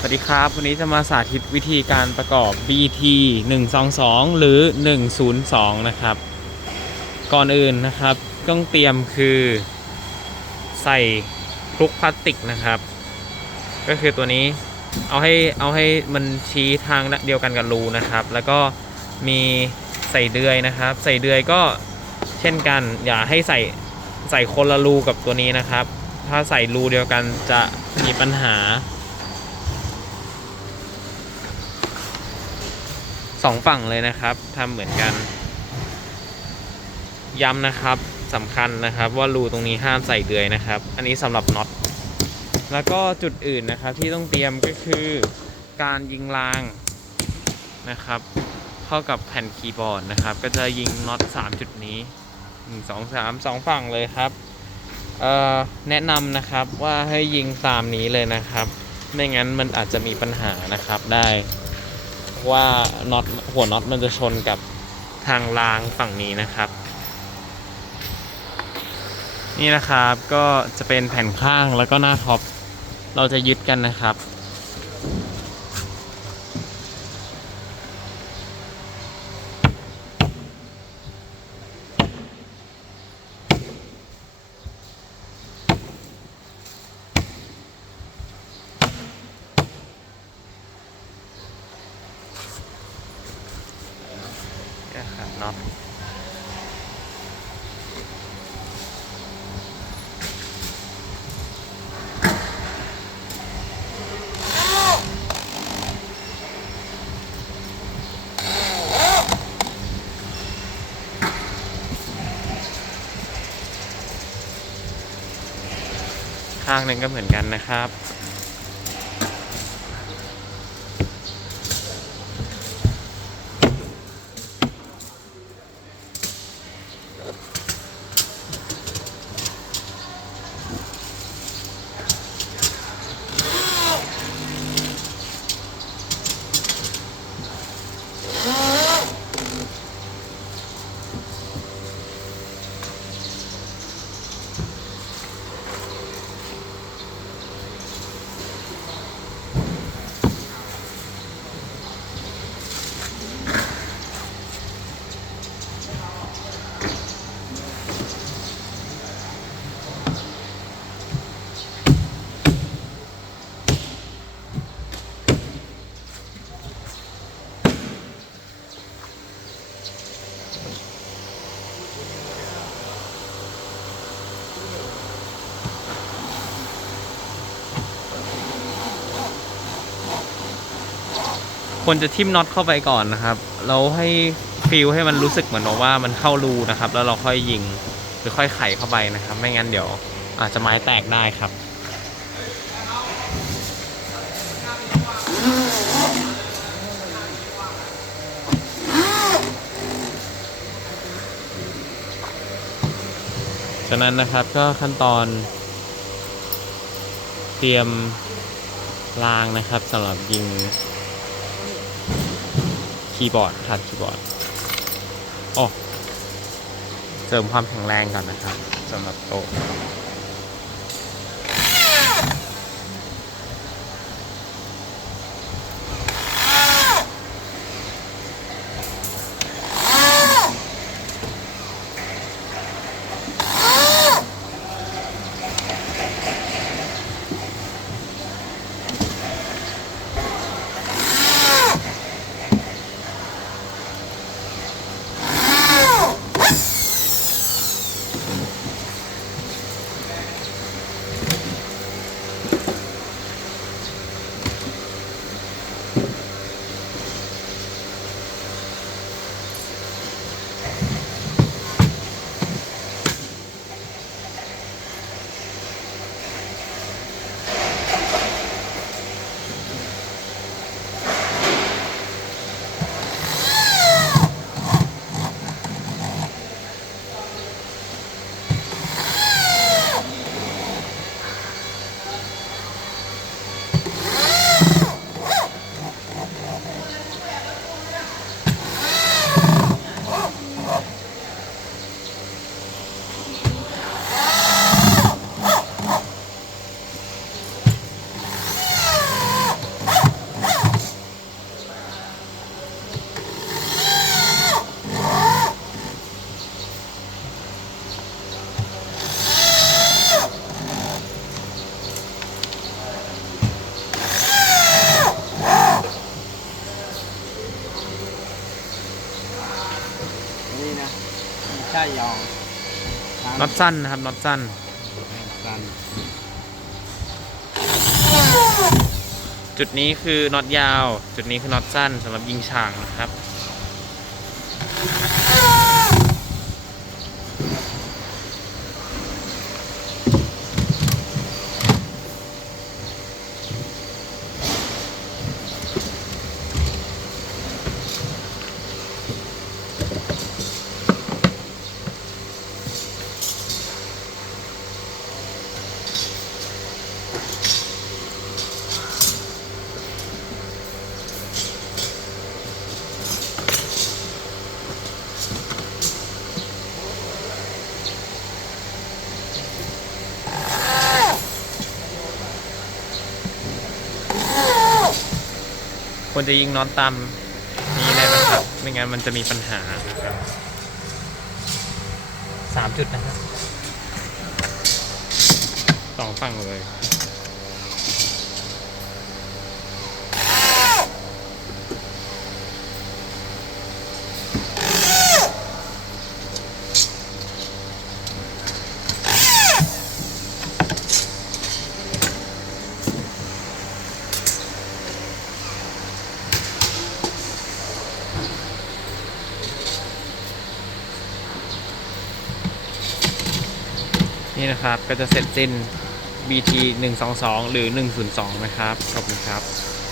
สวัสดีครับ วันนี้จะมาสาธิตวิธีการประกอบ BT 122 หรือ 102 นะครับ ก่อนอื่นนะครับ ต้องเตรียมคือใส่คลุกพลาสติกนะครับ ก็คือตัวนี้เอาให้เอาให้มันชี้ทางเดียวกันกับรูนะครับ แล้วก็มีใส่เดือยนะครับ ใส่เดือยก็เช่นกัน อย่าให้ใส่ใส่คนละรูกับตัวนี้นะครับ ถ้าใส่รูเดียวกันจะมีปัญหา สองฝั่งเลยนะครับทำเหมือนกัน ย้ำนะครับสำคัญนะครับว่ารูตรงนี้ห้ามใส่เดือยนะครับ อันนี้สำหรับน็อตแล้วก็จุดอื่นนะครับที่ต้องเตรียมก็คือการยิงรางนะครับเข้ากับแผ่นคีย์บอร์ดนะครับ ก็จะยิงน็อต3จุดนี้ 1 2 3 2 ฝั่งเลยครับแนะนำนะครับว่าให้ยิงตามนี้เลยนะครับ ไม่งั้นมันอาจจะมีปัญหานะครับได้ ว่าน็อตหัวน็อตมันจะชนกับทางรางฝั่งนี้นะครับ นี่นะครับก็จะเป็นแผ่นข้างแล้วก็หน้าท็อปเราจะยึดกันนะครับ นี่ครับน็อตข้างหนึ่งก็เหมือนกันนะครับ ควรจะทิ่มน็อตเข้าไปก่อนนะครับแล้วให้ฟีลให้มันรู้สึกเหมือนว่ามันเข้ารูนะครับ แล้วเราค่อยยิงหรือค่อยไขเข้าไปนะครับ ไม่งั้นเดี๋ยวอาจจะไม้แตกได้ครับจากนั้นนะครับก็ขั้นตอนเตรียมรางนะครับสำหรับยิง คีย์บอร์ดทัดคีย์บอร์ดโอ้เสริมความแข็งแรงก่อนนะครับสำหรับโต๊ะ ได้ยองน็อตสั้นนะครับน็อตสั้นสั้น จุดนี้คือน็อตยาว จุดนี้คือน็อตสั้นสำหรับยิงฉางนะครับ ควรจะยิงน็อตตามนี้เลยนะครับ ไม่งั้นมันจะมีปัญหานะครับสามจุดนะครับสองฝั่งเลย นี่นะครับก็จะเสร็จสิ้น BT 122 หรือ 102 นะครับ ขอบคุณครับ